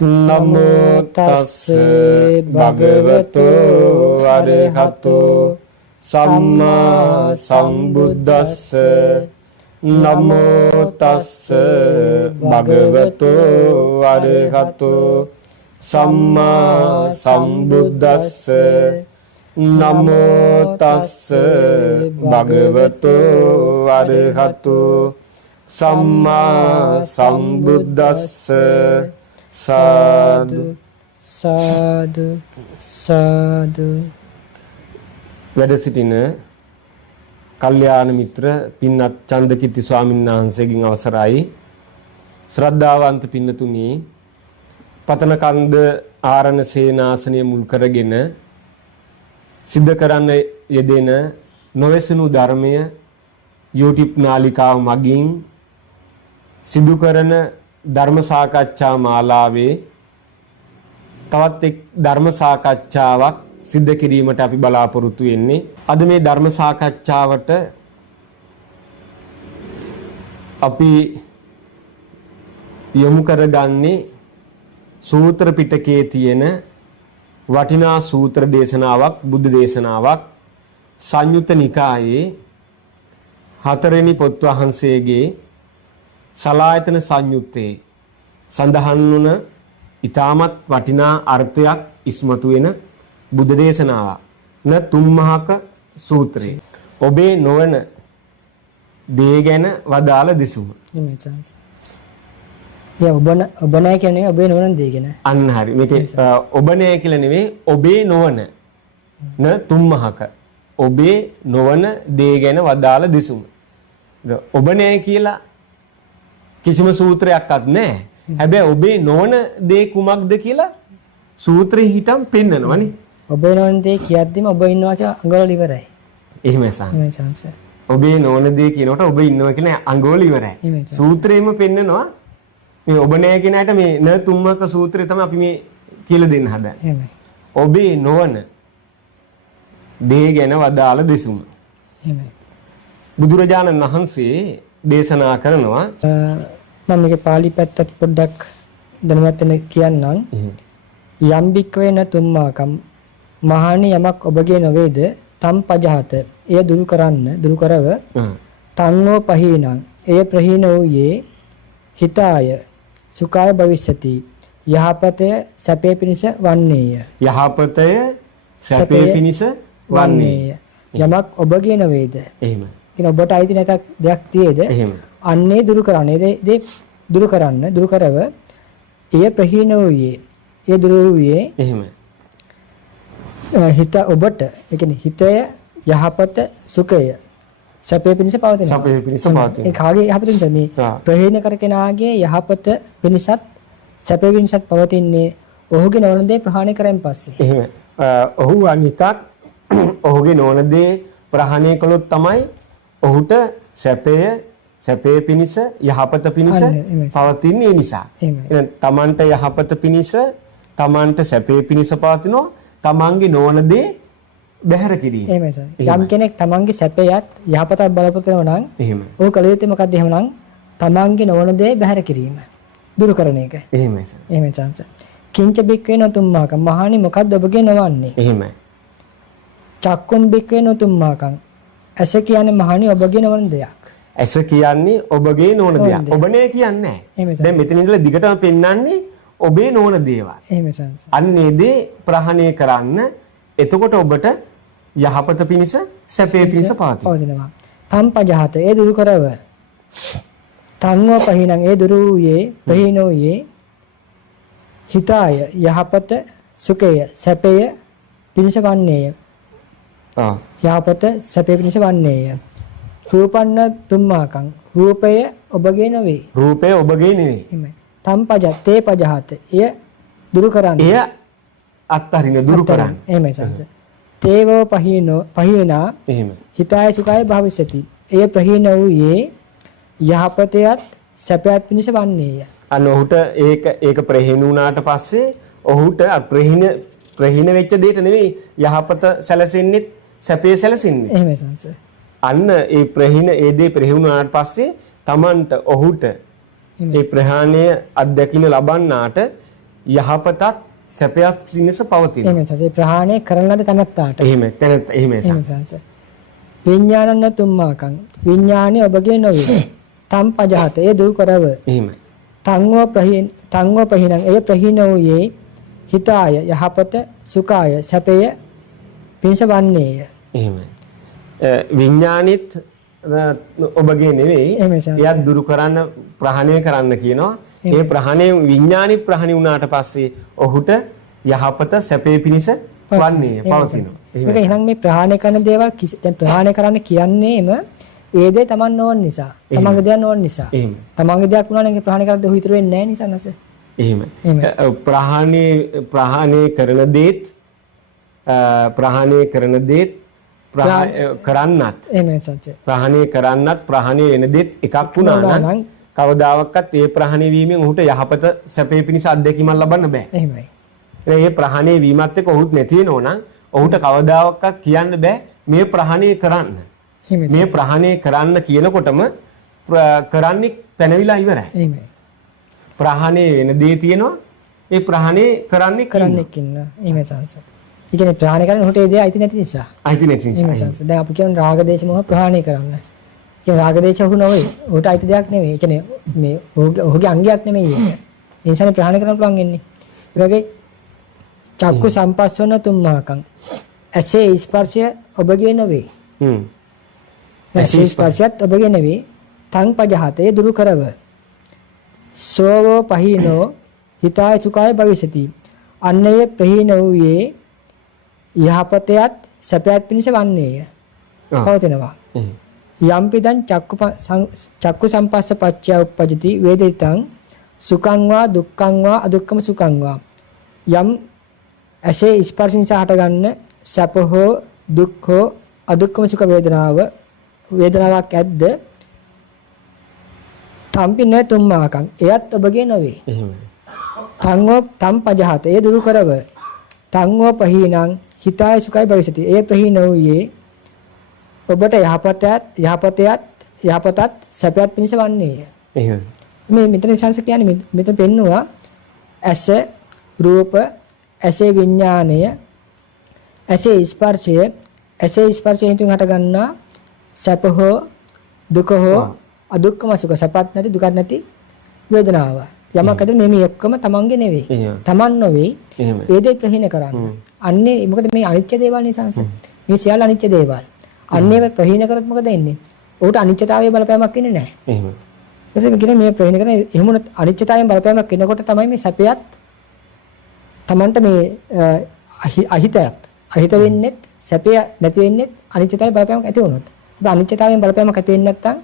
නමෝ තස්ස භගවතෝ අරහතෝ සම්මා සම්බුද්දස්ස නමෝ තස්ස භගවතෝ අරහතෝ සම්මා සම්බුද්දස්ස නමෝ තස්ස භගවතෝ අරහතෝ සම්මා සම්බුද්දස්ස සාදු සාදු සාදු. වැඩ සිටින කල්යාණ මිත්‍ර පින්වත් චන්දකිත්ති ස්වාමීන් වහන්සේගෙන් අවසරයි. ශ්‍රද්ධාවන්ත පින්නතුනි, පතන කන්ද ආරණ සේනාසනය මුල් කරගෙන සිද්ධ කරන්න යෙදෙන නොවැසුණු ධර්මය YouTube නාලිකාව මගින් සිදු කරන ධර්ම සාකච්ඡා මාලාවේ තවත් එක් ධර්ම සාකච්ඡාවක් සිද්ධ කිරීමට අපි බලාපොරොත්තු වෙන්නේ. අද මේ ධර්ම සාකච්ඡාවට අපි යොමු කරගන්නේ සූත්‍ර පිටකයේ තියෙන වටිනා සූත්‍ර දේශනාවක්, බුද්ධ දේශනාවක්, සංයුත්ත නිකායේ හතරවෙනි පොත් වහන්සේගේ සලායතන සංයුත්තේ සඳහන් වුණ ඊටමත් වටිනා අර්ථයක් ඉස්මතු වෙන බුද්ධ දේශනාවක් න තුම්මහක සූත්‍රය. ඔබේ නොවන දේ ගැන වදාළ දිසුම. ඔබ නැහැ කියන්නේ ඔබේ නොවන දේ ගැන. අන්න හරි. මේක ඔබ නැහැ කියලා නෙවෙයි, ඔබේ නොවන න තුම්මහක, ඔබේ නොවන දේ ගැන වදාළ දිසුම. ඔබ නැහැ කියලා කිසිම සූත්‍රයක්වත් නැහැ. හැබැයි ඔබේ නොවන දේ කුමක්ද කියලා සූත්‍රේ හිටම් පෙන්නනවනේ. ඔබේ නොවන දේ කියද්දිම ඔබ ඉන්නවා කියලා අඟවල ඉවරයි. එහෙමයි සාංශ. ඔබේ නොවන දේ කියනකොට ඔබ ඉන්නවා කියන අඟවල ඉවරයි. සූත්‍රේම පෙන්නනවා මේ ඔබ නැහැ කියන අයට මේ න තුම්මක සූත්‍රය තමයි අපි මේ කියලා දෙන්න හදන්නේ. ඔබේ නොවන දේ ගැන වදාළ දෙසුම. බුදුරජාණන් වහන්සේ දේශනා කරනවා. මම මේකේ පාලි පැත්තත් පොඩ්ඩක් දැනුවත් වෙන කියන්නම්. යම් බික්කවේ න තුම්මාකම්, මහණනි යමක් ඔබගේ නොවේද තම් පජහත, එය දුරු කරව තන්නෝ පහීනං, එය ප්‍රහීන වූයේ හිතාය සුඛාය භවිෂ්‍යති, යහපතය සැපේ පිණිස වන්නේය. යහපතය සැපේ පිණිස වන්නේය. යමක් ඔබගේ නොවේද, එහෙම කියන ඔබට අයිති නැතක් දෙයක් තියේද, එහෙම අන්නේ දුරු කරන්නේ දේ දුරු කරව එය ප්‍රහීන වූයේ, ඒ දුරු වූයේ එහෙම හිත ඔබට, ඒ කියන්නේ හිතය යහපත සුඛය සැපේ පිණිස පවතින. සැපේ පිණිස පවතින. ඒ කාගේ යහපත පිණිස මේ ප්‍රහීන කරකෙනාගේ යහපත පිණිසත් සැපේ පිණිසත් පවතින්නේ ඔහුගේ නොවන දේ ප්‍රහාණය කරන් පස්සේ. එහෙම ඔහු අනිකක් ඔහුගේ නොවන දේ ප්‍රහාණය කළොත් තමයි ඔහුට සැපේ පිණිස යහපත පිණිස පවතින්නේ. නිසා එහෙනම් තමන්ට යහපත පිණිස, තමන්ට සැපේ පිණිස පවතිනවා තමන්ගේ නොවන දේ බැහැර කිරීම. එහෙමයි සර්. යම් කෙනෙක් තමන්ගේ සැපයත් යහපතත් බලාපොරොත්තු වෙනවා නම් එහෙම ਉਹ කල යුත්තේ මොකක්ද? එහෙමනම් තමන්ගේ නොවන දේ බැහැර කිරීම, දුරු කරන එක. එහෙමයි සර්. එහෙමයි සර්. කිංච බික්වේ නොතුම්මාක, මහණනි මොකක්ද ඔබගේ නොවන්නේ? එහෙමයි. චක්කුම් බික්වේ නොතුම්මාකං, ඇස කියන්නේ මහණනි ඔබගේ නොවන දෙයක්. ඇස කියන්නේ ඔබගේ නොවන දෙයක්. ඔබ නේ කියන්නේ නැහැ. දැන් මෙතන ඉඳලා දිගටම පෙන්වන්නේ ඔබේ නොවන දේවල්. එහෙමයි සර්. අන්නේ දේ ප්‍රහාණය කරන්න. එතකොට ඔබට යහපත පිණිස සැපේ පිණිස පවතිනවා. තම් පජහත, ඒ දුරු කරව තන්ව පහිනං, ඒ දුරු වූයේ ප්‍රහීන වූයේ හිතාය යහපත සුඛය සැපය පිණිස වන්නේය. යහපත සැපේ පිණිස වන්නේය. රූපන්න තුම්මාකං, රූපය ඔබගේ නොවේ. රූපය ඔබගේ නෙවෙයි. එහෙමයි. තම් පජත්තේ පජහත, එය දුරු කරන්නේ. එය අත්තරින දුරු කරන්නේ. එහෙමයි සංස. තේවෝ පහීනා එහෙම හිතාය සුඛාය භවිෂති, එය ප්‍රහීන වූයේ යහපතයත් සැපයත් පිණිස වන්නේය. අන්න ඔහුට ඒක ප්‍රහීන වුණාට පස්සේ ඔහුට ප්‍රහීන වෙච්ච දෙයට නෙවෙයි යහපත සැලසෙන්නේ, සැපේ සැලසෙන්නේ. එහෙමයි සංස. අන්න ඒ දේ ප්‍රහුණාට පස්සේ Tamanට ඔහුට ඒ ප්‍රහාණය අත්දැකින ලබන්නාට යහපතත් සැපයක් පිණිස පවතිනවා. එහෙමයි සංස. ප්‍රහාණය කරන ලද තනත්තාට. එහෙමයි. එහෙමයි සංස. විඥානන්න තුම්මාකං විඥානය ඔබගේ නොවේ. තම් පජහත ඒ දුරු කරව. එහෙමයි. තංව ප්‍රහීනං එය ප්‍රහීන වූයේ හිතාය යහපත සුඛාය සැපය පිණිස වන්නේය. එහෙමයි. විඥානිත් ඔබගේ නෙවෙයි. එයත් දුරු කරන්න ප්‍රහාණය කරන්න කියනවා. ඒ ප්‍රහාණය විඥානි ප්‍රහාණි වුණාට පස්සේ ඔහුට යහපත සැපේ පිණිස වන්නේ පවතිනවා. ඒක එහෙනම් මේ ප්‍රහාණය කරන දේවල් දැන් ප්‍රහාණය කරන්න කියන්නේම ඒ දේ Taman නොවන නිසා. තමන්ගේ දෙයක් නොවන නිසා. තමන්ගේ දෙයක් වුණා නම් ප්‍රහාණය කරද්දී ඔහු හිතර වෙන්නේ නැහැ නිසා නැස. එහෙමයි. ප්‍රහාණය කරන දේත් කරන්නත් එහෙමයි සත්‍ය. ප්‍රහාණය කරන්නත් ප්‍රහාණය වෙන දේත් එකක් වුණා නම් කවදාවත් ඒ ප්‍රහාණය වීමෙන් ඔහුට යහපත සැපේ පිණිස අත්දැකීමක් ලබන්න බෑ. එහෙමයි. ඒ ප්‍රහාණය වීමත් එක්ක ඔහුත් නැති වෙනෝ නම් ඔහුට කවදාවත් කියන්න බෑ මේ ප්‍රහාණය කරන්න. මේ ප්‍රහාණය කරන්න කියනකොටම කරන්නේ පැනවිලා ඉවරයි. එහෙමයි. ප්‍රහාණය වෙන දේ තියෙනවා. ඒ ප්‍රහාණය කරන්නේ ඉන්න. එහෙමයි සංස. ඒ කියන්නේ ප්‍රහාණය කරන්න උට ඒ දේ අයිති නැති නිසා. අයිති නැති නිසා. එහෙමයි සංස. දැන් අපි කියන රාග දේශ මොහ ප්‍රහාණය කරන්න. ඒ රාග දේශ උහු නොවේ. උට අයිති දෙයක් නෙමෙයි. ඒ කියන්නේ මේ ඔහුගේ අංගයක් නෙමෙයි ඒක. ඒ නිසා ප්‍රහාණය කරන්න පුළුවන් වෙන්නේ. ඒ වගේ චක්කු සම්පස්සන තුම්මාකං ඇසේ ස්පර්ශය ඔබගේ නොවේ. ඇසේ ස්පර්ශයත් ඔබගේ නෙවේ. තං පජහතේ දුරු කරව. සෝවෝ පහීනෝ හිතාය සුඛාය භවිෂති. අන්නයේ ප්‍රහීන වූයේ යහපතයත් සැපයත් පිණිස වන්නේය. පවතිනවා. යම්පිදං චක්කු සම්පස්ස පච්චය උප්පජති වේදිතං සුඛං වා දුක්ඛං වා අදුක්ඛම සුඛං වා. යම් ඇසේ ස්පර්ශින් හටගන්න සැප හෝ දුක් හෝ අදුක්ඛම සුඛ වේදනාවක් ඇද්ද තම්පින තුම්මාකං එයත් ඔබගේ නොවේ. තම් පජහත ඒ දුරු කරව. තංවෝ පහීනං හිතාය සුඛයි භවිෂති. ඒ ප්‍රහීන වූයේ ඔබට යහපතත් සැපයත් පිණිස වන්නේය. මේ මෙතන සංස කියන්නේ මෙතන පෙන්නවා ඇස රූප ඇසේ විඥාණය ඇසේ ස්පර්ශයෙන් තුන් හට ගන්නා සැප හෝ දුක හෝ අදුක්කම සුඛ සපත් නැති දුකත් නැති වේදනාව. යමක් අද මේ ඔක්කොම තමන්ගේ නෙවෙයි. තමන් නොවේ. ඒ දේ ප්‍රහීන කරන්න. අන්නේ මොකද මේ අනිත්‍ය දේවල් නිසාස. මේ සියල්ල අනිත්‍ය දේවල්. අන්නේ ප්‍රහීන කරොත් මොකද වෙන්නේ? ඔහුට අනිත්‍යතාවයේ බලපෑමක් ඉන්නේ නැහැ. එහෙම. ඒකෙන් කියන්නේ මේ ප්‍රහීන කරන එහෙම උනත් අනිත්‍යතාවයෙන් බලපෑමක් ඉන්නකොට තමයි මේ සැපයත් තමන්ට මේ අහිත වෙන්නේ සැපය නැති වෙන්නේ අනිත්‍යතාවයේ බලපෑමක් ඇති වුණොත්. ඒ අනිත්‍යතාවයෙන් බලපෑමක් ඇති වෙන්නේ නැත්නම්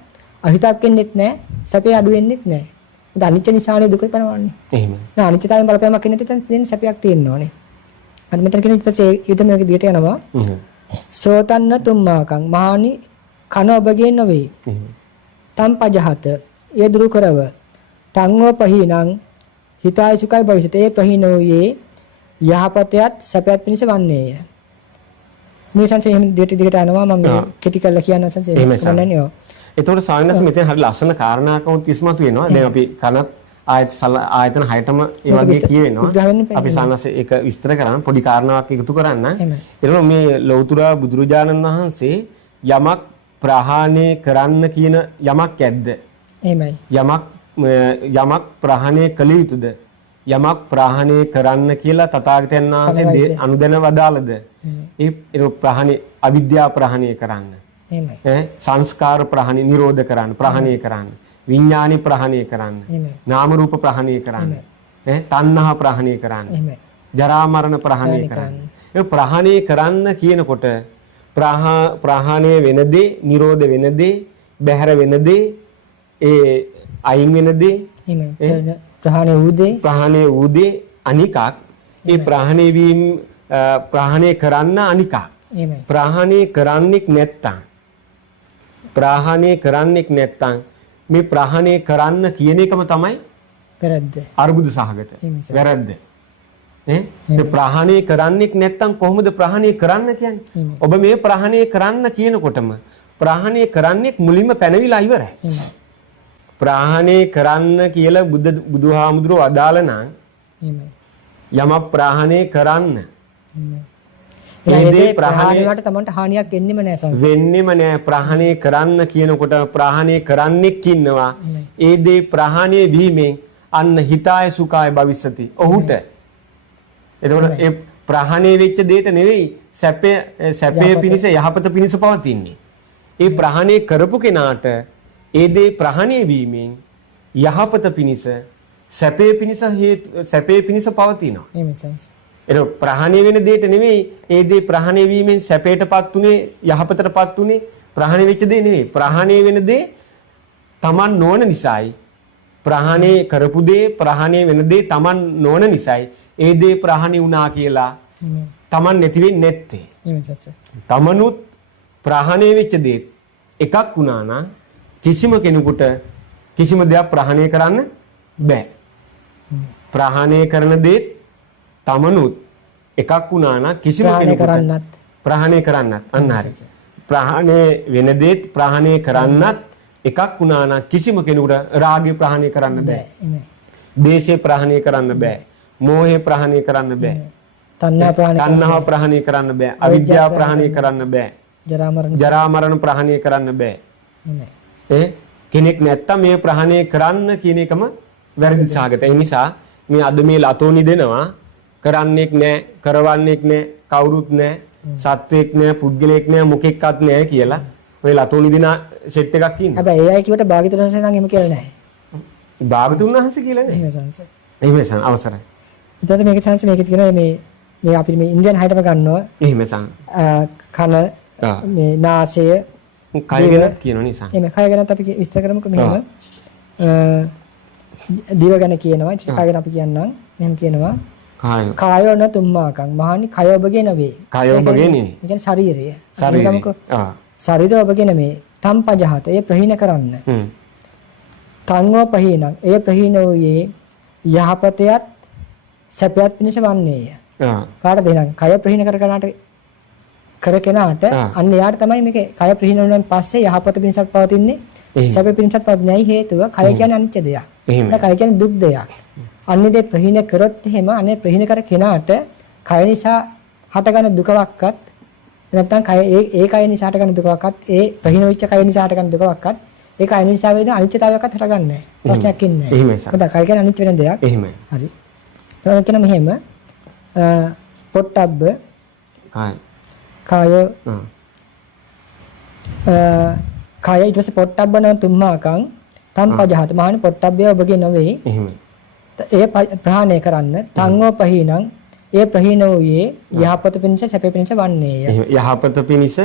අහිතක් වෙන්නේත් නැහැ සැපය අඩු වෙන්නේත් නැහැ. මොකද අනිත්‍ය නිසානේ දුක පනවන්නේ. එහෙම. නෑ අනිත්‍යතාවයෙන් බලපෑමක් එන්නේ නැත්නම් තියෙන සැපයක් තියෙනවානේ. අද මෙතන කියන ඊට පස්සේ ඊට මේක දිගට යනවා. සෝතන්න තුම්මාකං මහානි කන ඔබගේ නොවේ. තම් පජහත ඒ දුරු කරව. තංවෝ පහීනං හිතාය සුඛයි භවිෂති. ඒ ප්‍රහීන වූයේ යහපතයත් සැපයත් පිණිස වන්නේය. මේ සංසේ එහෙම දිගට යනවා මම මේ කෙටි කරලා කියන්න සංසේ කරන්නේ ඔව්. එතකොට සායනස් මෙතන හරි ලස්සන කාරණාවකම ඉස්මතු වෙනවා. දැන් අපි කනත් ආයතන 6ටම ඒ වගේ කියවෙනවා. අපි සායනස් ඒක විස්තර කරන්න පොඩි කාරණාවක් එකතු කරන්න. එතකොට මේ ලෞතර බුදුරජාණන් වහන්සේ යමක් ප්‍රහාණය කරන්න කියන යමක් ඇද්ද? එහෙමයි. යමක් ප්‍රහාණය කළ යුතුද? යමක් ප්‍රහාණය කරන්න කියලා තථාගතයන් වහන්සේ අනුදැන වදාළද? ඒ ප්‍රහාණය අවිද්‍යාව ප්‍රහාණය කරන්න. සංස්කාර ප්‍රහාණය නිරෝධ කරන්න ප්‍රහාණය කරන්න විඥානි ප්‍රහාණය කරන්න නාම රූප ප්‍රහාණය කරන්න තණ්හා ප්‍රහාණය කරන්න ජරා මරණ ප්‍රහාණය කරන්න. ඒ ප්‍රහාණය කරන්න කියනකොට ප්‍රහාණය වෙන දේ නිරෝධ වෙන දේ බැහැර වෙන දේ ඒ අයින් වෙන දේ ප්‍රහාණය වූ දේ අනිකක්. ඒ ප්‍රහාණය වීම ප්‍රහාණය කරන්න අනිකක්. ප්‍රහාණය කරන්නෙක් නැත්තම් මේ ප්‍රහාණය කරන්න කියන එකම තමයි වැරද්ද. අර්බුද සහගත. වැරද්ද. මේ ප්‍රහාණය කරන්නෙක් නැත්තම් කොහොමද ප්‍රහාණය කරන්න කියන්නේ? ඔබ මේ ප්‍රහාණය කරන්න කියනකොටම ප්‍රහාණය කරන්නෙක් මුලින්ම පැනවිලා ඉවරයි. ප්‍රහාණය කරන්න කියලා බුදුහාමුදුරුවෝ අදාළ නම් යමක් ප්‍රහාණය කරන්න. ඒ දේ ප්‍රහාණය වලට තමන්ට හානියක් එන්නෙම නැහැ සංස. වෙන්නෙම නෑ. ප්‍රහාණය කරන්න කියනකොට ප්‍රහාණය කරන්නෙක් ඉන්නවා. ඒ දේ ප්‍රහාණය වීමෙන් අන්න හිතාය සුඛාය භවිස්සති. ඔහුට. එතකොට ඒ ප්‍රහාණය වෙච්ච දෙයට නෙවෙයි සැපේ පිණිස යහපත පිණිස පවතින්නේ. ඒ ප්‍රහාණය කරපු කෙනාට ඒ දේ ප්‍රහාණය වීමෙන් යහපත පිණිස සැපේ පිණිස පවතිනවා. එහෙමයි සංස. ඒක ප්‍රහාණය වෙන දෙයට නෙවෙයි ඒ දේ ප්‍රහාණය වීමෙන් සැපයටපත් උනේ යහපතටපත් උනේ ප්‍රහාණය වෙච්ච දේ නෙවෙයි. ප්‍රහාණය වෙන දේ Taman නොවන නිසායි ප්‍රහාණය කරපු දේ ප්‍රහාණය වෙන දේ Taman නොවන නිසායි ඒ දේ ප්‍රහාණය වුණා කියලා Taman නැති වෙන්නේ නැත්තේ. එහෙමයි සංස. තමනුත් ප්‍රහාණය වෙච්ච දේ එකක් වුණා නම් කිසිම කෙනෙකුට කිසිම දෙයක් ප්‍රහාණය කරන්න බෑ. ප්‍රහාණය කරන දේ තමනුත් එකක් වුණා නම් කිසිම කෙනෙකුට ප්‍රහාණය කරන්නත් අන්න හරි. ප්‍රහාණය වෙන දේ ප්‍රහාණය කරන්නත් එකක් වුණා නම් කිසිම කෙනෙකුට රාගය ප්‍රහාණය කරන්න බෑ. දේශය ප්‍රහාණය කරන්න බෑ. මෝහය ප්‍රහාණය කරන්න බෑ. තණ්හාව ප්‍රහාණය කරන්න බෑ. අවිද්‍යාව ප්‍රහාණය කරන්න බෑ. ජරා මරණ ප්‍රහාණය කරන්න බෑ. කෙනෙක් නැත්තම් මේ ප්‍රහාණය කරන්න කියන එකම වැරදි සාගත. ඒ නිසා මේ අද මේ ලතෝනි දෙනවා කරන්නෙක් නැහැ, කරවන්නෙක් නැහැ, කවුරුත් නැහැ, සත්වෙක් නැහැ, පුද්ගලෙක් නැහැ, මොකෙක්වත් නැහැ කියලා ඔය ලතෝනි දින සෙට් එකක් ඉන්නේ. හැබැයි ඒ අය කිව්වට භාග්‍යතුන් වහන්සේ නම් එහෙම කියලා නැහැ. භාග්‍යතුන් වහන්සේ කියලා නේ. එහෙම සංස. එහෙම සං අවසරයි. ඊට මේක සංස මේකේ තියෙනවා මේ අපි මේ ඉන්දියන් හයිටම ගන්නවා. එහෙම සං. කන මේ නාසය කය ගැන කියන නිසා. එහෙම කය ගැනත් අපි විස්තර කරමුකෝ මෙහෙම. දිව ගැන කියනවා. ඊට කය ගැන අපි කියන්නම්. මෙහෙම කියනවා. කායෝ න තුම්මාකං මහණි කය ඔබගේ නෙවේ. කය ඔබගේ නෙවේ. ඒ කියන්නේ ශරීරය. ශරීරය. ශරීරය ඔබගේ නෙවේ. තම්පජහත එය ප්‍රහීන කරන්න. තංගෝ ප්‍රහීනං එය ප්‍රහීන වූයේ යහපතයත් සැපයත් පිණිස වන්නේය. කාටද එහෙනම් කය ප්‍රහීන කර කෙනාට අන්න එයාට තමයි මේකේ කය ප්‍රහීන වුණාන් පස්සේ යහපත පිණිසක් පවතින්නේ. සැප පිණිසක් පවතින්නේ හේතුව කය කියන්නේ අනිත්‍ය දෙයක්. කය කියන්නේ දුක් දෙයක්. අන්නේ දේ ප්‍රහීන කරොත් එහෙම අනේ ප්‍රහීන කර කෙනාට කය නිසා හටගන්න දුකවක්වත් නැත්නම් කය ඒ කය නිසා හටගන්න දුකවක්වත් ඒ ප්‍රහීන වෙච්ච කය නිසා හටගන්න දුකවක්වත් ඒ කය නිසා වේද අනිත්‍යතාවයක්වත් හටගන්නේ නැහැ. ප්‍රශ්නයක් ඉන්නේ නැහැ. එහෙමයි. මොකද කය කියන්නේ අනිත්‍ය වෙන දෙයක්. එහෙමයි. හරි. ඒක කියන මෙහෙම පොට්ටබ්බ කාය කාය ඊට පස්සේ පොට්ටබ්බන තුම්මාකං තම්පජහත මහණ පොට්ටබ්බය ඔබගේ නොවේ. එහෙමයි. ඒ ප්‍රහාණය කරන්න තංගෝ ප්‍රහීනං ඒ ප්‍රහීන වූයේ යහපත පිණිස සැප පිණිස වන්නේය. යහපත පිණිස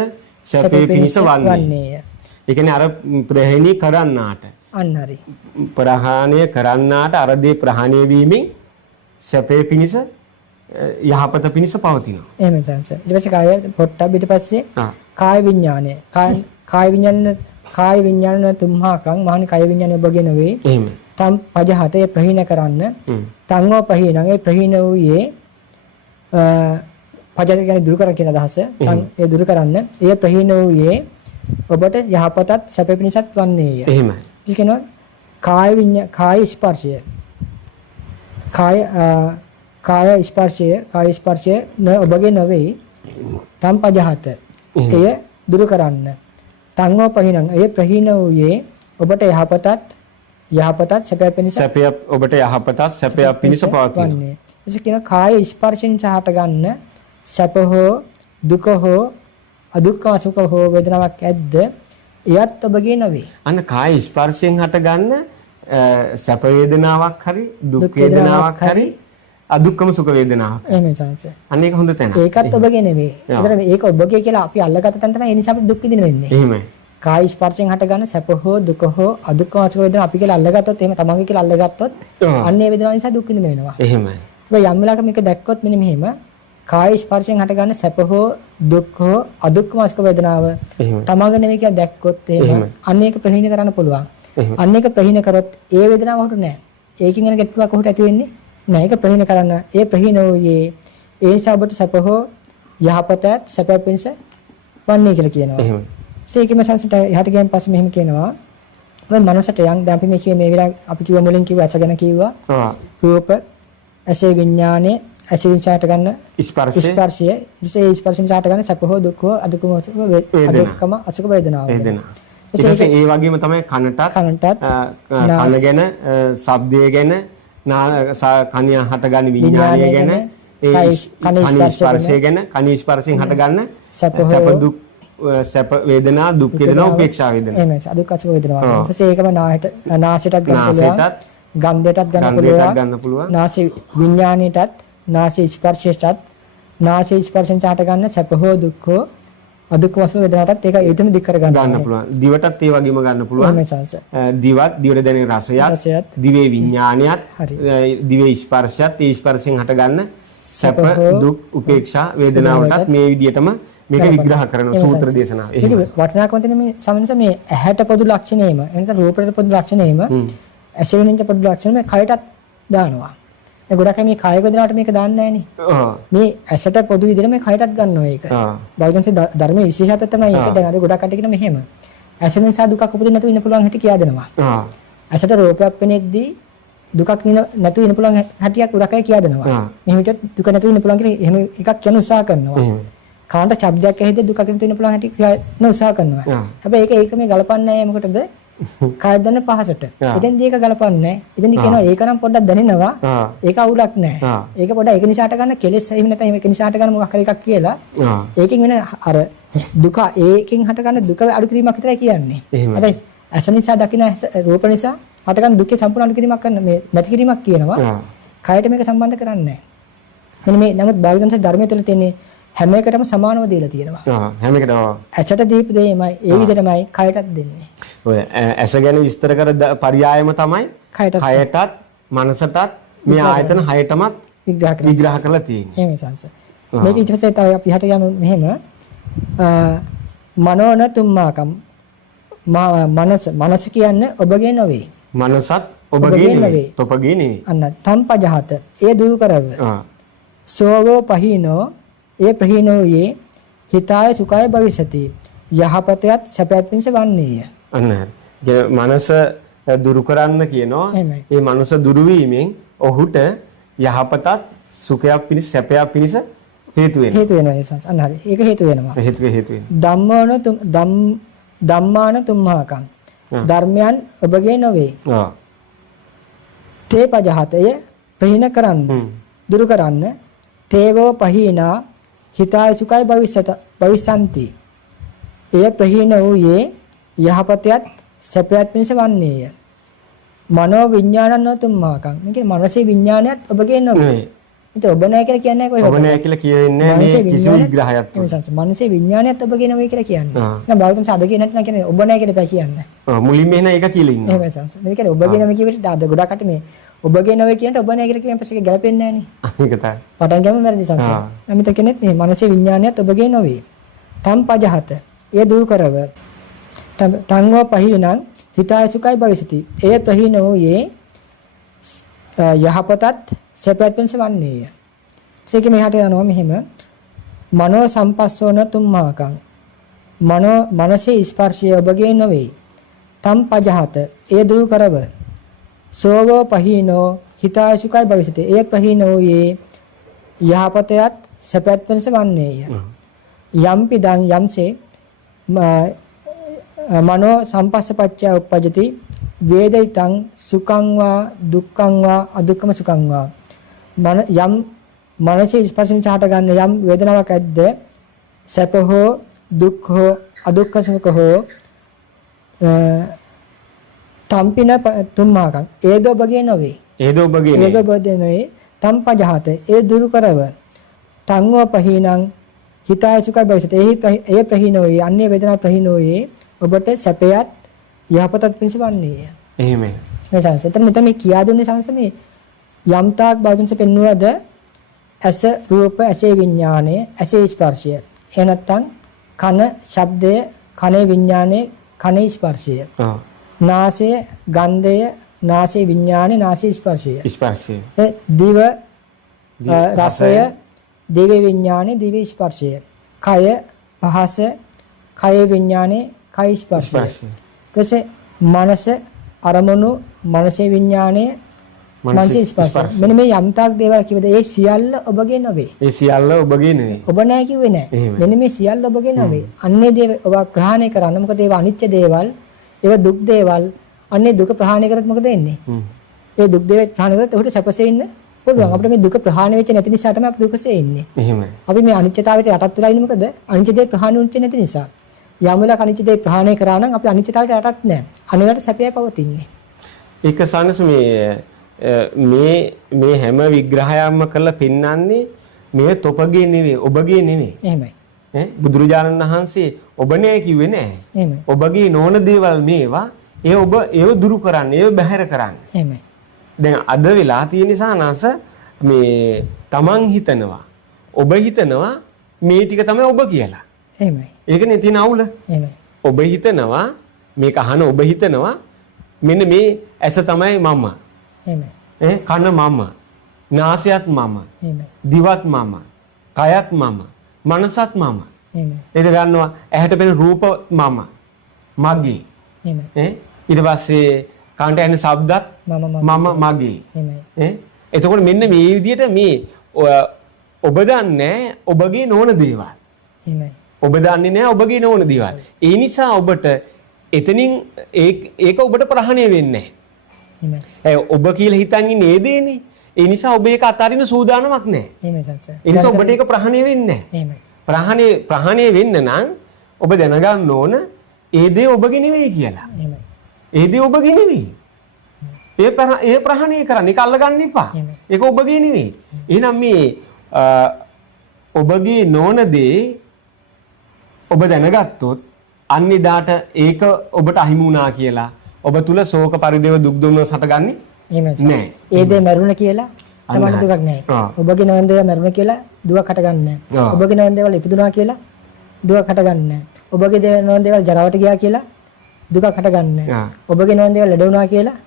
සැප පිණිස වන්නේය. ඒ කියන්නේ අර ප්‍රහාණය කරන්නාට අන්න හරි. ප්‍රහාණය කරන්නාට අර දේ ප්‍රහාණය වීමෙන් සැපේ පිණිස යහපත පිණිස පවතිනවා. එහෙම සංස. ඊට පස්සේ කාය පොට්ටබ්බ ඊට පස්සේ කාය විඥානය. කාය විඥාන තුම්මාකං මහණි කාය විඥානය ඔබගේ නෙවේ. එහෙම. තම් පජහතේ ප්‍රහීන කරන්න. තංගෝ ප්‍රහීනං ඒ ප්‍රහීන වූයේ පජත කියන්නේ දුරු කරන කියන අදහස. ඒ දුරු කරන්න. ඒ ප්‍රහීන වූයේ ඔබට යහපතත් සැප පිණිසත් වන්නේය. එහෙමයි. ඒක කියනවා කාය ස්පර්ශය. කාය ස්පර්ශය න ඔබගේ නොවේ. තම් පජහත එය දුරු කරන්න. තංගෝ ප්‍රහීනං එය ප්‍රහීන වූයේ ඔබට යහපතත් සැපය පිණිස ඔබට යහපතත් සැපය පිණිස පවතිනවා. ඒක කියන කාය ස්පර්ශෙන් සහට ගන්න සැප හෝ දුක හෝ අදුක්ඛම සුඛ හෝ වේදනාවක් ඇද්ද එයත් ඔබගේ නොවේ. අන්න කාය ස්පර්ශයෙන් හට ගන්න සැප වේදනාවක් හරි දුක් වේදනාවක් හරි අදුක්ඛම සුඛ වේදනාවක්. එහෙමයි සංස. අන්න ඒක හොඳ තැන. ඒකත් ඔබගේ නෙවෙයි. ඒතර මේක ඔබගේ කියලා අපි අල්ලගත්ත තැන තමයි ඒ නිසා අපිට දුක් විඳින වෙන්නේ. එහෙමයි. කාය ස්පර්ශයෙන් හට ගන්න සැප හෝ දුක හෝ අදුක්ඛම සුඛ වේදනා අපි කියලා අල්ලගත්තොත් එහෙම තමන්ගේ කියලා අල්ලගත්තොත් අන්න ඒ වේදනාව නිසා දුක් විඳින වෙනවා. එහෙමයි. හැබැයි යම් වෙලාවක මේක දැක්කොත් මෙන්න මෙහෙම කාය ස්පර්ශයෙන් හට ගන්න සැප හෝ දුක් හෝ අදුක්ඛම සුඛ වේදනාව තමන්ගේ නෙවෙයි කියලා දැක්කොත් එහෙම අන්න ඒක ප්‍රහීන කරන්න පුළුවන්. අන්න ඒක ප්‍රහීන කරොත් ඒ වේදනාව හොට නෑ. ඒකින් එන ගැටලුවක් කොහොට ඇති වෙන්නේ? නෑ. ඒක ප්‍රහීන කරන්න. ඒ ප්‍රහීන වූයේ ඒ නිසා ඔබට සැප හෝ යහපතත් සැප පිණිස වන්නේ කියලා කියනවා. එහෙමයි. ඒකෙම සංසට යහට ගියන් පස්සේ මෙහෙම කියනවා. ඔය මනසට යම් දැන් අපි මේ කිව්ව මේ විලා අපි කිව්ව මුලින් කිව්ව ඇස ගැන කිව්වා. රූප ඇසේ විඥානේ ඇසින් සාට ගන්න ස්පර්ශය ඉතින් ස්පර්ශයෙන් සාට ගන්න සැප හෝ දුක් හෝ අදුක්කම අදුක්කම අසුඛ වේදනාව ඒ වගේම තමයි කනටත් කන ගැන ශබ්දය ගැන කනිය හටගන්න විඥානය ගැන කන ස්පර්ශය ගැන කන ස්පර්ශයෙන් හටගන්න සැප දුක් සැප වේදනා දුක් වේදනා උපේක්ෂා වේදනා එහෙමයි අදුක්ඛ අසුඛ වේදනාව ඊපස්සේ ඒකම නාසයටත් ගන්න පුළුවන් ගන්ධයටත් ගන්න පුළුවන් නාසය විඥාණයටත් නාසය ස්පර්ශයටත් නාසය ස්පර්ශයෙන් හට ගන්න සැප හෝ දුක් හෝ අදුක්ඛ අසුඛ වේදනාටත් ඒක ඒතම දික් කර ගන්න පුළුවන් දිවටත් ඒ වගේම ගන්න පුළුවන් දිවත් දිවට දැනෙන රසයත් දිවේ විඥානයත් දිවේ ස්පර්ශයත් ඒ ස්පර්ශයෙන් හට ගන්න සැප දුක් උපේක්ෂා වේදනාවටත් මේ විදිහටම මේක විග්‍රහ කරන සූත්‍ර දේශනාව. ඒක වටිනාකම තියෙන මේ සමනස මේ ඇහැට පොදු ලක්ෂණයම එනත රූපයට පොදු ලක්ෂණයම ඇසෙනින්ට පොදු ලක්ෂණයම කයටත් දානවා. ඒ ගොඩක් මේ කාය වේදනාවට මේක දාන්නේ නැහනේ. මේ ඇසට පොදු විදිහට මේ කයටත් ගන්නවා ඒක. බෞද්ධන්සේ ධර්මයේ විශේෂත්වය තමයි ඒක. දැන් අර ගොඩක් කට්ටිය කියන මෙහෙම. ඇසෙන් නිසා දුකක් උපදින්න නැතුව ඉන්න පුළුවන් හැටි කියා දෙනවා. ඇසට රූපයක් පෙනෙද්දී දුකක් නැතුව ඉන්න පුළුවන් හැටියක් ගොඩක් අය කියා දෙනවා. මෙහෙම විදිහට දුක නැතුව ඉන්න පුළුවන් කියලා එහෙම එකක් කියන උත්සාහ කරනවා. කාණ්ඩ ශබ්දයක් ඇහිද දුකක් නැතුව ඉන්න පුළුවන් හැටි කියන උත්සාහ කරනවා. හැබැයි ඒක මේ ගලපන්නේ නැහැ මොකටද? කාය දැන පහසට. එතෙන්දී ඒක ගලපන්නේ නැහැ. එතෙන්දී කියනවා ඒක නම් පොඩ්ඩක් දැනෙනවා. ඒක අවුලක් නැහැ. ඒක පොඩ්ඩක් ඒක නිසාට ගන්න කෙලෙස් එහෙම නැත්නම් ඒක නිසාට ගන්න මොකක් හරි එකක් කියලා. ඒකෙන් වෙන අර දුක ඒකෙන් හට ගන්න දුක අඩු කිරීමක් විතරයි කියන්නේ. හැබැයි ඇස නිසා දකින රූප නිසා හට ගන්න දුකේ සම්පූර්ණ අඩු කිරීමක් කරන මේ නැති කිරීමක් කියනවා. කායට මේක සම්බන්ධ කරන්නේ නැහැ. මෙන්න මේ නමුත් භාග්‍යවන්ත ධර්මයේ තුල තියෙන්නේ හැම එකටම සමානව දීලා තියෙනවා. හැම එකටම. ඇසට දීපු දෙයමයි ඒ විදිහටමයි කයටත් දෙන්නේ. ඔය ඇස ගැන විස්තර කර පරියායම තමයි කයටත් මනසටත් මේ ආයතන හයටමත් විග්‍රහ කරලා තියෙන්නේ. එහෙමයි සංස. මේක ඊට පස්සේ තව අපි හට යමු මෙහෙම මනෝන තුම්මාකම් මනස කියන්නේ ඔබගේ නොවේ. මනසත් ඔබගේ නෙවෙයි. තොපගේ නෙවෙයි. අන්න තම්පජහත ඒ දුරු කරව. සෝවෝ පහිනෝ ඒ ප්‍රහීනෝයේ හිතාය සුඛාය භවිෂති යහපතයත් සැපයත් පිණිස වන්නේය. අන්න මනස දුරු කරන්න කියනවා. මේ මනස දුරු වීමෙන් ඔහුට යහපතත් සුඛයක් පිණිස සැපයක් පිණිස හේතු වෙනවා. හේතු වෙනවා ඒසන්ස්. අන්න හරි. ඒක හේතු වෙනවා. හේතු වෙනවා. ධම්මාන තුම්හාකම් ධර්මයන් ඔබගේ නොවේ. තේ පජහතය ප්‍රහීන කරන්න දුරු කරන්න තේවෝ පහීනා හිතාය සුඛයි භවිසanti එය ප්‍රහීන වූයේ යහපතයත් සැපයත් පිණිස වන්නේය. මනෝ විඥානන තුම්මාකම් මේ කියන්නේ මනසේ විඥානයත් ඔබගේ නොවේ. ඉතින් ඔබ නැහැ කියලා කියන්නේ කොහොමද? ඔබ නැහැ කියලා කියන්නේ මේ කිසි විග්‍රහයක් නෙවෙයි. මනසේ විඥානයත් ඔබගේ නෙවෙයි කියලා කියන්නේ. නෑ බෞද්ධන් සාද කියන්නේ නැත්නම් කියන්නේ ඔබ නැහැ කියලා කියන්නේ. මුලින්ම එහෙනම් ඒක කියලා ඉන්නවා. එහෙමයි සංස. මේ කියන්නේ ඔබගේ නෙවෙයි කියවිට අද ගොඩක් අට මේ ඔබගේ නෙවෙයි කියනට ඔබ නැහැ කියලා කියන පස්සේ ගැලපෙන්නේ නැහැ නේ. ඒක තමයි. පටන් ගමු වැරදි සංස. අමිත කෙනෙක් මේ මනසේ විඥානයත් ඔබගේ නෙවෙයි. තම්පජහත එය දුරු කරව. තංගෝ පහිනං හිතාය සුඛයි භවිෂති. එය ප්‍රහීන වූයේ යහපතත් සැපයත් පිණිස වන්නේය. ඒක මෙහාට යනවා මෙහෙම මනෝ සම්පස්සෝන තුම්මාකං මනසේ ස්පර්ශය ඔබගේ නොවේ. තම්පජහත එය දුරු කරව. සෝවෝ පහිනෝ හිතාය සුඛයි භවිෂති. එය ප්‍රහීන වූයේ යහපතයත් සැපයත් පිණිස වන්නේය. යම්පි දං යම්සේ මනෝ සම්පස්සපච්චය උප්පජති වේදිතං සුඛං වා දුක්ඛං වා අදුක්ඛම සුඛං වා යම් මනසේ ස්පර්ශයෙන් සහට ගන්න යම් වේදනාවක් ඇද්ද සැප හෝ දුක් හෝ අදුක්ඛ සුඛ හෝ තම්පින තුම්මාකං ඒදෝ බගේ නොවේ. ඒදෝ බගේ නොවේ. තම්පජහත ඒ දුරු කරව. තංගෝ පහිනං හිතාය සුඛයි භවිෂති. එහි ප්‍රහීනෝයේ අන්‍ය වේදනා ප්‍රහීනෝයේ ඔබට සැපයත් යහපතත් පිණිස වන්නේය. එහෙමයි. මේ සංසතර මෙතන මේ කියා දුන්නේ සංස මේ යම්තාක් බෞද්ධන්ස පෙන්වුවද ඇස රූප ඇසේ විඥානය ඇසේ ස්පර්ශය. එහෙ නැත්නම් කන ශබ්දය කනේ විඥානය කනේ ස්පර්ශය. නාසය ගන්ධය නාසයේ විඥානය නාසයේ ස්පර්ශය. දිව රසය දිවේ විඥානය දිවේ ස්පර්ශය. කය පහස කය විඥානය කය ස්පර්ශය. ඊපස්සේ මනස අරමුණු මනසේ විඥානය මනසේ ස්පර්ශය. මෙන්න මේ යම්තාක් දේවල් කිව්වද ඒ සියල්ල ඔබගේ නොවේ. ඒ සියල්ල ඔබගේ නෙවෙයි. ඔබ නැහැ කිව්වේ නැහැ. මෙන්න මේ සියල්ල ඔබගේ නොවේ. අන්නේ දේ ඔබ ප්‍රහාණය කරන්න. මොකද ඒවා අනිත්‍ය දේවල්, ඒවා දුක් දේවල්. අන්නේ දුක ප්‍රහාණය කරත් මොකද වෙන්නේ? ඒ දුක් දේවල් ප්‍රහාණය කරත් ඔහුට සැපසේ ඉන්න පුළුවන්. අපිට මේ දුක ප්‍රහාණය වෙච්ච නැති නිසා තමයි අපි දුකසේ ඉන්නේ. එහෙමයි. අපි මේ අනිත්‍යතාවයට යටත් වෙලා ඉන්නේ මොකද? අනිත්‍ය දේ ප්‍රහාණය වෙච්ච නැති නිසා. යම් වෙලාවක අනිත්‍ය දේ ප්‍රහාණය කරා නම් අපි අනිත්‍යතාවයට යටත් නැහැ. අනිවාර්ය සැපයයි පවතින්නේ. ඒක සානස මේ හැම විග්‍රහයක්ම කරලා පෙන්වන්නේ මේ තොපගේ නෙවෙයි, ඔබගේ නෙවෙයි. එහෙමයි. බුදුරජාණන් වහන්සේ ඔබ නෑ කිව්වේ නෑ. එහෙමයි. ඔබගේ නොවන දේවල් මේවා ඒව දුරු කරන්න, ඒව බැහැර කරන්න. එහෙමයි. දැන් අද වෙලා තියෙන සානස මේ තමන් හිතනවා, ඔබ හිතනවා මේ ටික තමයි ඔබ කියලා. එහෙමයි. ඒකනේ තියෙන අවුල. එහෙමයි. ඔබ හිතනවා මේක අහන ඔබ හිතනවා මෙන්න මේ ඇස තමයි මම. එහෙමයි. කන මම. නාසයත් මම. එහෙමයි. දිවත් මම. කයත් මම. මනසත් මම. එහෙමයි. ඒක ගන්නවා ඇහැට පෙනෙන රූප මම. මගේ. එහෙමයි. ඊට පස්සේ කාන්ට ඇහෙන ශබ්දත් මම මගේ. එහෙමයි. එතකොට මෙන්න මේ විදිහට මේ ඔබ දන්නේ ඔබගේ නොවන දේවල්. එහෙමයි. ඔබ දන්නේ නැහැ ඔබගේ නොවන දේවල්. ඒ නිසා ඔබට එතනින් ඒක ඔබට ප්‍රහාණය වෙන්නේ නැහැ. ඔබ කියලා හිතන් ඉන්නේ ඒ දේනේ. ඒ නිසා ඔබ ඒක අතාරින්න සූදානමක් නැහැ. එහෙමයි සල්ස. ඒ නිසා ඔබට ඒක ප්‍රහාණය වෙන්නේ එහෙමයි. නැහැ. ප්‍රහාණය වෙන්න නම් ඔබ දැනගන්න ඕන ඒ දේ ඔබගේ නෙවෙයි කියලා. එහෙමයි. ඒ දේ ඔබගේ නෙවෙයි. ඒ ප්‍රහාණය කරන්න ඒක අල්ලගන්න එපා. ඒක ඔබගේ නෙවෙයි. එහෙනම් මේ ඔබගේ නොවන දේ ඔබ දැනගත්තොත් අනිදාට ඒක ඔබට අහිමි වුණා කියලා ඔබ තුල ශෝක පරිදේව දුක් දුම්නස හටගන්නේ නෑ. ඒ දේ මරුණ කියලා තමයි දුකක් නෑ. ඔබගේ නොවන දේ මරුණ කියලා දුකක් හටගන්නේ නෑ. ඔබගේ නොවන දේවල් ඉපදුනා කියලා දුකක් හටගන්නේ නෑ. ඔබගේ නොවන දේවල් ජරාවට ගියා කියලා දුකක් හටගන්නේ නෑ. ඔබගේ නොවන දේවල් ලෙඩ වුණා කියලා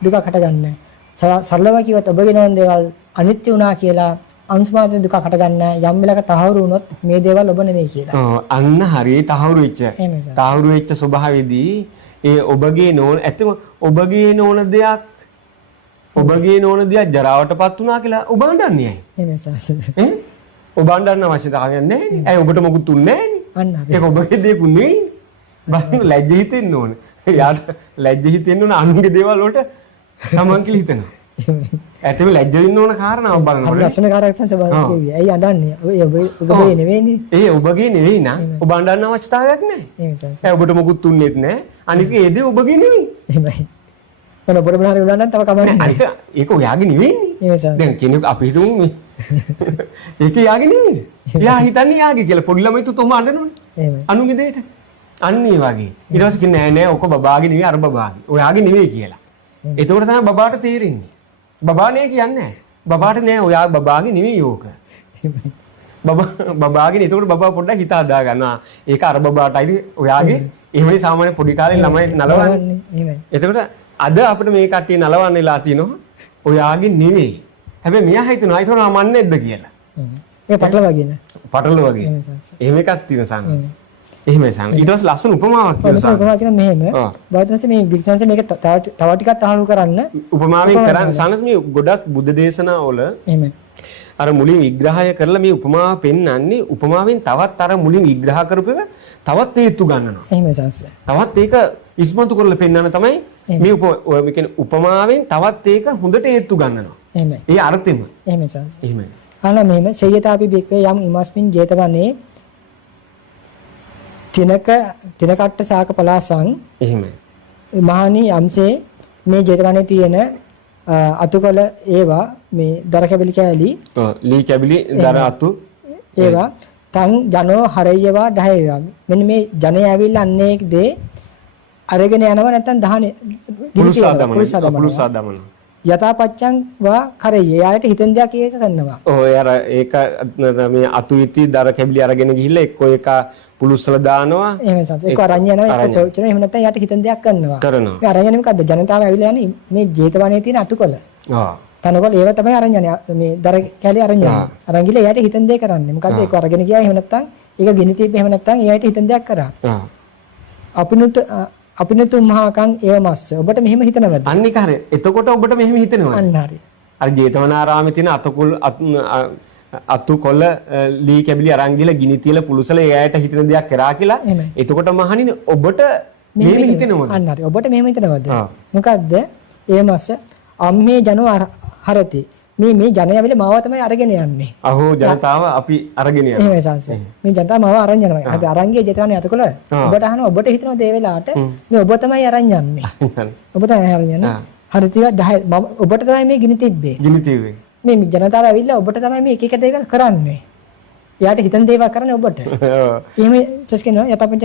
දුකක් හටගන්නේ නෑ. සරලව කිව්වොත් ඔබගේ නොවන දේවල් අනිත්‍ය වුණා කියලා අංශමාත්‍ර දුකක් හටගන්නේ යම් වෙලක තහවුරු වුණොත් මේ දේවල් ඔබ නෙමෙයි කියලා. අන්න හරිය තහවුරු වෙච්ච ස්වභාවයේදී ඒ ඔබගේ නොවන ඇත්තම ඔබගේ නොවන දෙයක් ජරාවටපත් වුණා කියලා ඔබ අඬන්නේ ඇයි? ඔබ අඬන්න අවශ්‍යතාවයක් නැහැ නේ. ඇයි ඔබට මොකුත් උන්නේ නැහැ නේ? ඒක ඔබගේ දෙයක් නෙවෙයි. බලන්න ලැජ්ජ හිතෙන්න ඕන. යාට ලැජ්ජ හිතෙන්න ඕන අනුන්ගේ දේවල් වලට තමන් කියලා හිතනවා. ඇත්තම ලැජ්ජ වෙන්න ඕන කාරණාවක් බලනවා. අපි ලස්සන කාරණාවක් සංසබාස් කියුවේ. ඇයි අඬන්නේ? ඔබගේ නෙවෙයිනේ. ඔබගේ නෙවෙයි නා. ඔබ අඬන්න අවශ්‍යතාවයක් නැහැ. එහෙම සංස. ඔබට මොකුත් උන්නේත් නැහැ. අනිත් ඒ දේ ඔබගේ නෙවෙයි. එහෙමයි. මොන ඔබට මොනාරි උනන්නම් තව කමක් නැහැ. අනිත් ඒක ඔයාගේ නෙවෙයිනේ. එහෙම සංස. දැන් කෙනෙක් අපි හිතමු මේ ඒක යාගේ නෙවෙයි. යා හිතන්නේ යාගේ කියලා පොඩි ළමයි තුතොම අඬනවනේ. එහෙමයි. අනුගේ දෙයට. අන්න ඒ වගේ. ඊට පස්සේ කියන්නේ නෑ ඔක බබාගේ නෙවෙයි අර බබාගේ. ඔයාගේ නෙවෙයි කියලා. එතකොට තමයි බබාට තේරෙන්නේ. බබා නේ කියන්නේ නැහැ. බබාට නෑ ඔයා බබාගේ නෙවෙයි ඕක. බබාගේ එතකොට බබා පොඩ්ඩක් හිත හදා ගන්නවා. ඒක අර බබාටයි ඔයාගේ එහෙමනේ සාමාන්‍ය පොඩි කාලේ ළමයි නලවන්නේ. එහෙමයි. එතකොට අද අපිට මේ කට්ටිය නලවන්නලා තිනවා ඔයාගේ නෙවෙයි. හැබැයි මෙයා හිතනවා ඒක නම නැද්ද කියලා. ඒ පටලවාගෙන. පටලවාගෙන. එහෙම එකක් තියෙන සංග. එහෙමයි සංග. ඊට පස්සේ ලස්සන උපමාවක් කියනවා. උපමාවක් කියන මෙහෙම. බෞද්ධ මේ වික්ෂාංශ මේක තව ටිකක් අහුණු කරන්න. උපමාවෙන් කරන්නේ සංග මේ ගොඩක් බුද්ධ දේශනාවල එහෙමයි. අර මුලින් විග්‍රහය කරලා මේ උපමාව පෙන්වන්නේ උපමාවෙන් තවත් අර මුලින් විග්‍රහ කරපු එක තවත් හේතු ගන්නවා. එහෙමයි සංග. තවත් ඒක ඉස්මතු කරලා පෙන්වන්න තමයි මේ කියන්නේ උපමාවෙන් තවත් ඒක හොඳට හේතු ගන්නවා. එහෙමයි. ඒ අර්ථෙම. එහෙමයි සංග. එහෙමයි. අනේ මෙහෙම සේයතාපි බික්කේ යම් ඉමස්මින් ජේතවනේ තිනකට්ට සාක පලාසං එහෙමයි. මහණී යම්සේ මේ ජේතවනේ තියෙන අතුකල ඒවා මේ දර කැබලි කෑලි ලී කැබලි දර අතු ඒවා තන් ජනෝ හරයවා ඩහේවා මෙන්න මේ ජනය ඇවිල්ලා අන්නේ දේ අරගෙන යනවා නැත්නම් දහනේ පුරුසා දමන යථාපච්චං වා කරේ යායට හිතෙන් දෙයක් ඒක කරනවා. ඔය අර ඒක මේ අතු ඉති දර කැබලි අරගෙන ගිහිල්ලා එක්ක ඒක පුලුස්සලා දානවා. එහෙම සංස. ඒක අරන් යනවා ඒක කොච්චර එහෙම නැත්නම් යාට හිතෙන් දෙයක් කරනවා. මේ අරන් යන්නේ මොකද්ද? ජනතාව ඇවිල්ලා යන්නේ මේ ජේතවනේ තියෙන අතුකොළ. තනකොළ ඒව තමයි අරන් යන්නේ. මේ දර කැලේ අරන් යන්නේ. අරන් ගිහලා යාට හිතෙන් දෙයක් කරන්නේ. මොකද්ද? ඒක අරගෙන ගියා එහෙම නැත්නම් ඒක ගිනි තිබ්බ එහෙම නැත්නම් යාට හිතෙන් දෙයක් කරා. අපින තුම්හාකං ඒව මස්ස. ඔබට මෙහෙම හිතනවද? අන්න ඒක හරිය. එතකොට ඔබට මෙහෙම හිතෙනවා. අන්න හරි. අර ජේතවනාරාමේ තියෙන අතුකොළ ලී කැබිලි අරන් ගිහලා ගිනි තියලා පුලුසල එයාට හිතෙන දෙයක් කරා කියලා. එතකොට මහණිනේ ඔබට මෙහෙම හිතෙනවද? අන්න හරි. ඔබට මෙහෙම හිතනවද? මොකද්ද? ඒ මස්ස අම්මේ ජනෝ හරති. මේ ජනයාවිල මාව තමයි අරගෙන යන්නේ. අහෝ ජනතාව අපි අරගෙන යනවා. එහෙමයි සංසය. මේ ජනතාව මාව අරන් යනවා. අපි අරන් ගියේ ජේතවනේ අතකොළ ඔබට අහනවා ඔබට හිතනවද ඒ වෙලාවට මේ ඔබ තමයි අරන් යන්නේ. ඔබ තමයි අරන් යන්නේ. හරි ටික 10 මම ඔබට තමයි මේ ගිනි තිබ්බේ. ගිනි තිබ්බේ. මේ ජනතාව ඇවිල්ලා ඔබට තමයි මේ එක එක දේවල් කරන්නේ. එයාට හිතන දේවල් කරන්නේ ඔබට. එහෙම just කියනවා යතපංච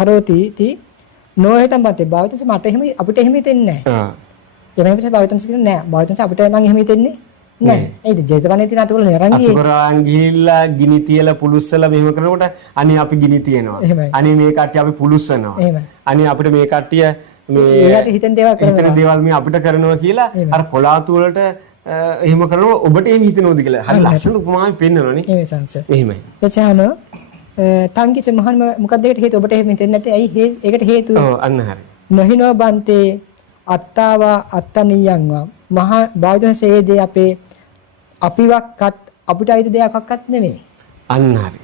කරෝති ති නොහෙතම් පතේ භාවිතස මට එහෙම අපිට එහෙම හිතෙන්නේ නැහැ. එහෙම පිට භාවිතන්ස කියන්නේ නැහැ. භාවිතන්ස අපිට නම් එහෙම හිතෙන්නේ නැහැ. ඒද ජේතවනේ තියෙන අතකොළ නරංගියේ. අතකොරාන් ගිහිල්ලා ගිනි තියලා පුලුස්සලා මෙහෙම කරනකොට අනේ අපි ගිනි තියනවා. අනේ මේ කට්ටිය අපි පුලුස්සනවා. අනේ අපිට මේ කට්ටිය මේ එයාට හිතෙන දේවල් දේවල් මේ අපිට කරනවා කියලා අර කොලාතු වලට එහෙම කරනවා ඔබට එහෙම හිතනවද කියලා. හරි ලස්සන උපමාවක් පෙන්නනවනේ. එහෙමයි සංස. එහෙමයි. එචාන තංගිස මහන් මොකක්ද ඒකට හේතුව ඔබට එහෙම හිතෙන්නේ නැත්තේ ඇයි ඒකට හේතුව? ඔව් අන්න හරි. නහිනෝ බන්තේ අත්තාවා අත්තනියන්වා මහා බෞද්ධසේදී අපේ අපිවක්වත් අපිට අයිති දෙයක්වත් නෙමෙයි. අන්න හරි.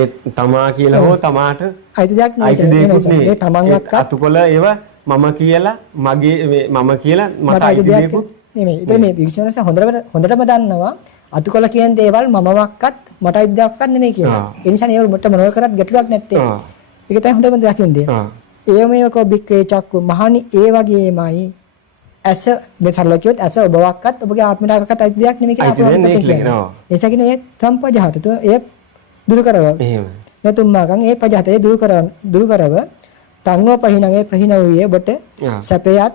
ඒ තමා කියලා හෝ තමාට අයිති දෙයක් නෙමෙයි. තමන්වත් අතුකොළ ඒවා මම කියලා මගේ මම කියලා මට අයිති දෙයක්වත් නෙමෙයි. ඒක මේ වික්ෂණස හොඳටම දන්නවා අතුකොළ කියන දේවල් මමවක්වත් මට අයිති දෙයක්වත් නෙමෙයි කියලා. ඒ නිසා නේ ඔබට මොනවා කරත් ගැටලුවක් නැත්තේ. ඒක තමයි හොඳම දකින්නේ. ඒවමේක බික්කේ චක්කු මහණි ඒ වගේමයි ඇස මේ සරලකියොත් ඇස ඔබවක්වත් ඔබගේ ආත්මයකටවත් අයිති දෙයක් නෙමෙයි කියලා අපිට කියනවා. ඒසකින ඒ සම්පජහතත ඒ දුරු කරව. එහෙම. නතුම්මාකන් ඒ පජහතේ දුරු කරව තංගව පහිනගේ ප්‍රහින වූයේ ඔබට සැපයත්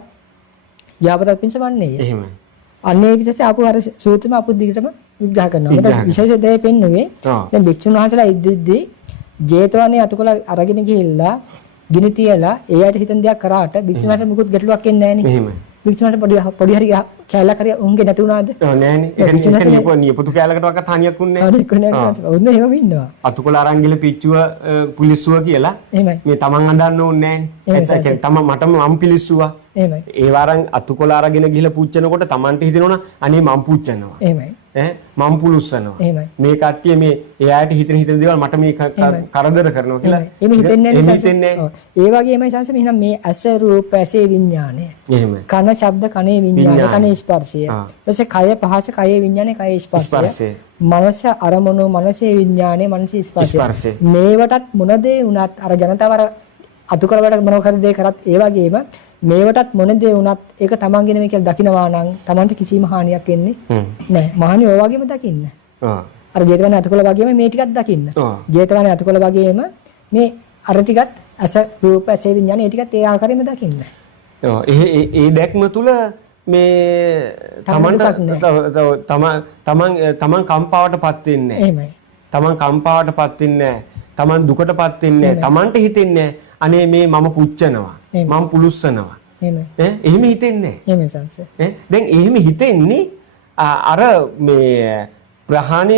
යාපතක් පිණිස වන්නේය. එහෙමයි. අන්නේ විදිහට ආපු අර සූත්‍රම අපු දිගටම විග්‍රහ කරනවා. මොකද විශේෂ දෙය පෙන්නුවේ දැන් භික්ෂුන් වහන්සේලා ඉද්දිද්දී ජේතවනේ අතකොළ අරගෙන ගිහිල්ලා ගිනි තියලා එයාට හිතන දෙයක් කරාට භික්ෂුණාට මුකුත් ගැටලුවක් එන්නේ නැහැ නේ. එහෙමයි. භික්ෂුණාට පොඩි හරි කැලක් හරි උන්ගේ නැති වුණාද? නෑනේ. ඒක නියපොතු කැලකටවත් හානියක් උන්නේ නැහැ. ඔන්න එහෙම ඉන්නවා. අතුකොළ අරන් ගිහලා පිච්චුව පුලිස්සුව කියලා මේ තමන් අඬන්න ඕනේ නෑනේ. ඒක තමයි මටම මම් පිලිස්සුවා. එහෙමයි. ඒ වරන් අතුකොළ අරගෙන ගිහලා පුච්චනකොට තමන්ට හිතෙනවා අනේ මම් පුච්චනවා. එහෙමයි. මම් පුලුස්සනවා. මේ කට්ටිය මේ එයාට හිතන දේවල් මට මේ කරදර කරනවා කියලා. එහෙම හිතෙන්නේ නැහැ. ඒ වගේමයි සංස මෙහෙනම් මේ ඇස රූප ඇසේ විඥානය. එහෙමයි. කන ශබ්ද කනේ විඥානය කනේ ස්පර්ශය. ඊපස්සේ කය පහස කයේ විඥානය කයේ ස්පර්ශය. මනස අරමුණු මනසේ විඥානය මනසේ ස්පර්ශය. මේවටත් මොන දේ වුණත් අර ජනතාව අර අතුකර වැඩ මොන කර දේ කරත් ඒ වගේම මේවටත් මොන දේ වුණත් ඒක තමන්ගේ නෙමෙයි කියලා දකිනවා නම් තමන්ට කිසිම හානියක් වෙන්නේ නැහැ. මහණි ඔය වගේම දකින්න. අර ජේතවනේ අතකොළ වගේම මේ ටිකත් දකින්න. ජේතවනේ අතකොළ වගේම මේ අර ටිකත් අස රූප ඇසේ විඥාන ඒ ටිකත් ඒ ආකාරයෙන්ම දකින්න. ඒ දැක්ම තුල මේ තමන් කම්පාවටපත් වෙන්නේ නැහැ. එහෙමයි. තමන් කම්පාවටපත් වෙන්නේ නැහැ. තමන් දුකටපත් වෙන්නේ නැහැ. තමන්ට හිතෙන්නේ අනේ මේ මම පුච්චනවා. මම පුලුස්සනවා. එහෙම හිතෙන්නේ නැහැ. එහෙම සංස. දැන් එහෙම හිතෙන්නේ අර මේ ප්‍රහාණය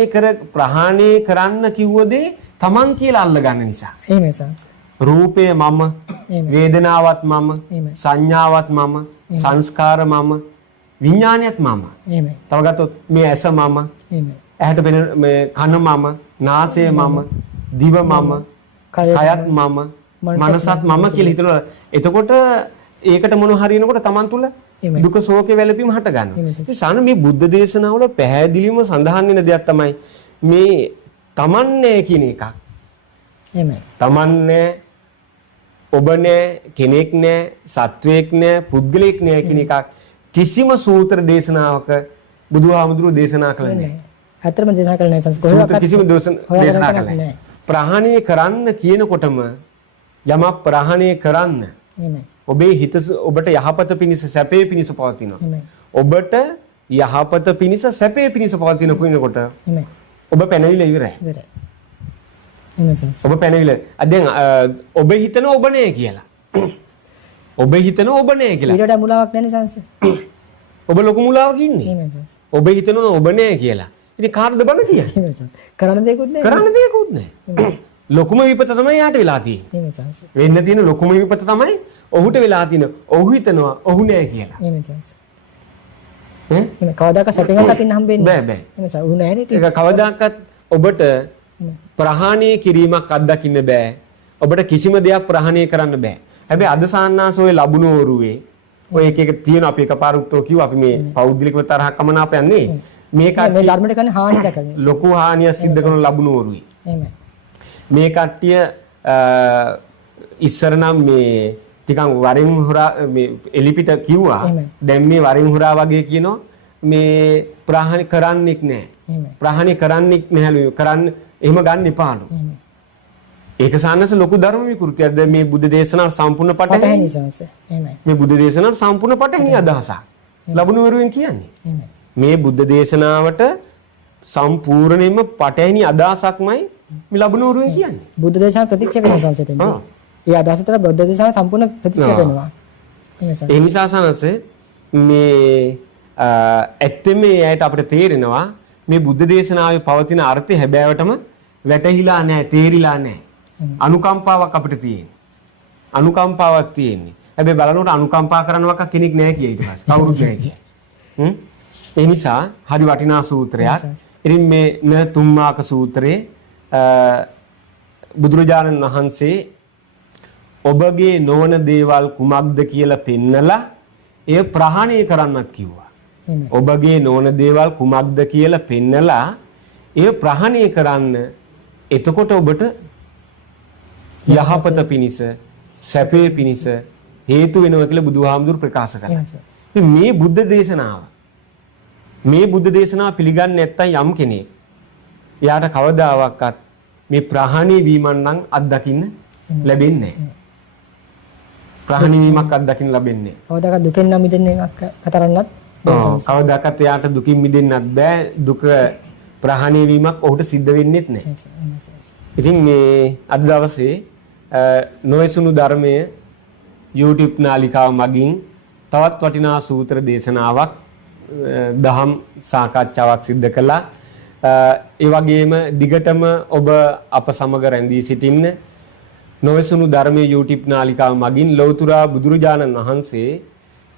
කරන්න කිව්ව දේ තමන් කියලා අල්ලගන්න නිසා. එහෙම සංස. රූපය මම, වේදනාවත් මම, සංඥාවත් මම, සංස්කාර මම, විඥානයත් මම. එහෙමයි. තව ගත්තොත් මේ ඇස මම, එහෙමයි. ඇහැට පෙනෙන මේ කන මම, නාසය මම, දිව මම, කයත් මම, මනසත් මම කියලා හිතනවා. එතකොට ඒකට මොන හරිනකොට Taman තුල දුක ශෝකේ වැළපීම හට ගන්නවා. සාන මේ බුද්ධ දේශනාවල පැහැදිලිවම සඳහන් වෙන දෙයක් තමයි මේ තමන්නේ කියන එකක්. එහෙමයි. තමන්නේ ඔබ නෑ කෙනෙක් නෑ සත්වයක් නෑ පුද්ගලයෙක් නෑ කියන එකක් කිසිම සූත්‍ර දේශනාවක බුදුහාමුදුරුවෝ දේශනා කළේ නෑ. ඇත්තටම දේශනා කළේ නෑ සංස්කෘතික කිසිම දේශනා කළේ නෑ. ප්‍රහාණය කරන්න කියනකොටම යමක් ප්‍රහාණය කරන්න. එහෙමයි. ඔබේ හිත ඔබට යහපත පිණිස සැපේ පිණිස පවතිනවා. එහෙමයි. ඔබට යහපත පිණිස සැපේ පිණිස පවතින කෙනෙකුට එහෙමයි. ඔබ පැනවිලා ඉවරයි. ඉවරයි. ඔබ පැනවිලා. දැන් ඔබ හිතන ඔබ නෑ කියලා. ඔබ හිතන ඔබ නෑ කියලා. ඊට මුලාවක් නැන්නේ සංස. ඔබ ලොකු මුලාවක ඉන්නේ. ඔබ හිතන ඔබ නෑ කියලා. ඉතින් කාටද බන කියන්නේ? කරන්න දෙයක්වත් නෑ. කරන්න දෙයක්වත් නෑ. ලොකුම විපත තමයි යාට වෙලා තියෙන්නේ. එහෙම සංස. වෙන්න තියෙන ලොකුම විපත තමයි ඔහුට වෙලා තියෙන. ඔහු හිතනවා ඔහු නෑ කියලා. එහෙම සංස. එහෙම කවදාක සැපෙන් අතින් හම්බෙන්නේ බෑ බෑ. එහෙම සංස. උ නෑනේ ඒක කවදාකවත් ඔබට ප්‍රහාණය කිරීමක් අත්දකින්න බෑ. ඔබට කිසිම දෙයක් ප්‍රහාණය කරන්න බෑ. හැබැයි අද සාන්නාසෝයේ ලැබුණ ඕරුවේ ඔය එක තියෙන අපි එකපාරුත්ෝ කිව්වා අපි මේ පෞද්ගලිකව තරහක් කමනාපයක් නෙවෙයි. මේ ධර්මයට කරන හානිය දැකලා ලොකු හානියක් සිද්ධ කරන ලැබුණ ඕරුවේ. එහෙමයි. මේ කට්ටිය ඉස්සර නම් මේ ටිකක් වරින් හොරා මේ එලිපිට කිව්වා. දැන් මේ වරින් හොරා වගේ කියනවා මේ ප්‍රහාණය කරන්නෙක් නෑ. ප්‍රහාණය කරන්නෙක් නැහැලු. කරන්න එහෙම ගන්න එපාලු. ඒක සාන්නස ලොකු ධර්ම විකෘතියක්. දැන් මේ බුද්ධ දේශනාව සම්පූර්ණ පටහැනි සංස. එහෙමයි. මේ බුද්ධ දේශනාව සම්පූර්ණ පටහැනි අදහසක්. ලැබුණ වරුවෙන් කියන්නේ. එහෙමයි. මේ බුද්ධ දේශනාවට සම්පූර්ණයෙන්ම පටහැනි අදහසක්මයි මේ ලැබුණ වරුවෙන් කියන්නේ. බුද්ධ දේශනාව ප්‍රතික්ෂේප වෙන සංසතෙන්. ඒ අදහසට බුද්ධ දේශනාව සම්පූර්ණ ප්‍රතික්ෂේප වෙනවා. ඒ නිසා සාන්නස මේ ඇත්තම මේ ඇයට අපිට තේරෙනවා මේ බුද්ධ දේශනාවේ පවතින අර්ථය හැබෑවටම වැටහිලා නැහැ, තේරිලා නැහැ. අනුකම්පාවක් අපිට තියෙන්නේ. අනුකම්පාවක් තියෙන්නේ. හැබැයි බලනකොට අනුකම්පා කරනවක් කෙනෙක් නැහැ කිය ඊට පස්සේ. කවුරුත් නැහැ කිය. ඒ නිසා හරි වටිනා සූත්‍රයක්. ඉතින් මේ න තුම්මාක සූත්‍රයේ බුදුරජාණන් වහන්සේ ඔබගේ නොවන දේවල් කුමක්ද කියලා පෙන්නලා එය ප්‍රහාණය කරන්නත් කිව්වා. ඔබගේ නොවන දේවල් කුමක්ද කියලා පෙන්නලා එය ප්‍රහාණය කරන්න. එතකොට ඔබට යහපත පිණිස සැපේ පිණිස හේතු වෙනවා කියලා බුදුහාමුදුරු ප්‍රකාශ කළා. මේ බුද්ධ දේශනාව පිළිගන්නේ නැත්නම් යම් කෙනෙක් එයාට කවදාවත් මේ ප්‍රහාණය වීමක් නම් අත්දකින්න ලැබෙන්නේ නැහැ. ප්‍රහාණය වීමක් අත්දකින්න ලැබෙන්නේ නැහැ. කවදාක දුකෙන් නම් මිදෙන්නේ කතරන්නත් කවදාකත් එයාට දුකින් මිදෙන්නත් බෑ. දුක ප්‍රහාණය වීමක් ඔහුට සිද්ධ වෙන්නේත් නැහැ. ඉතින් මේ අද දවසේ නොයසුණු ධර්මයේ YouTube නාලිකාව මගින් තවත් වටිනා සූත්‍ර දේශනාවක් දහම් සාකච්ඡාවක් සිදු කළා. ඒ වගේම දිගටම ඔබ අප සමග රැඳී සිටින්න නොයසුණු ධර්මයේ YouTube නාලිකාව මගින් ලෞතර බුදුරජාණන් වහන්සේ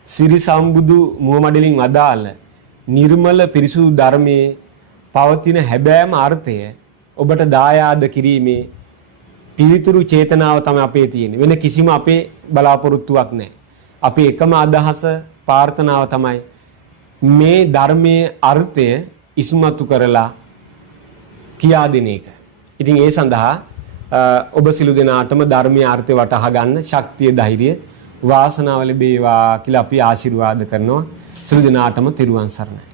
සිරි සම්බුදු මුවමඩලින් අදාළ නිර්මල පිරිසුදු ධර්මයේ පවතින හැබෑම අර්ථය ඔබට දායාද කිරීමේ පිළිතුරු චේතනාව තමයි අපේ තියෙන්නේ. වෙන කිසිම අපේ බලාපොරොත්තුවක් නැහැ. අපේ එකම අදහස ප්‍රාර්ථනාව තමයි මේ ධර්මයේ අර්ථය ඉස්මතු කරලා කියා දෙන එක. ඉතින් ඒ සඳහා ඔබ සිළු දෙනාටම ධර්මයේ අර්ථය වටහා ගන්න ශක්තිය ධෛර්යය වාසනාව ලැබේවා කියලා අපි ආශිර්වාද කරනවා. සිළු දෙනාටම තෙරුවන් සරණයි.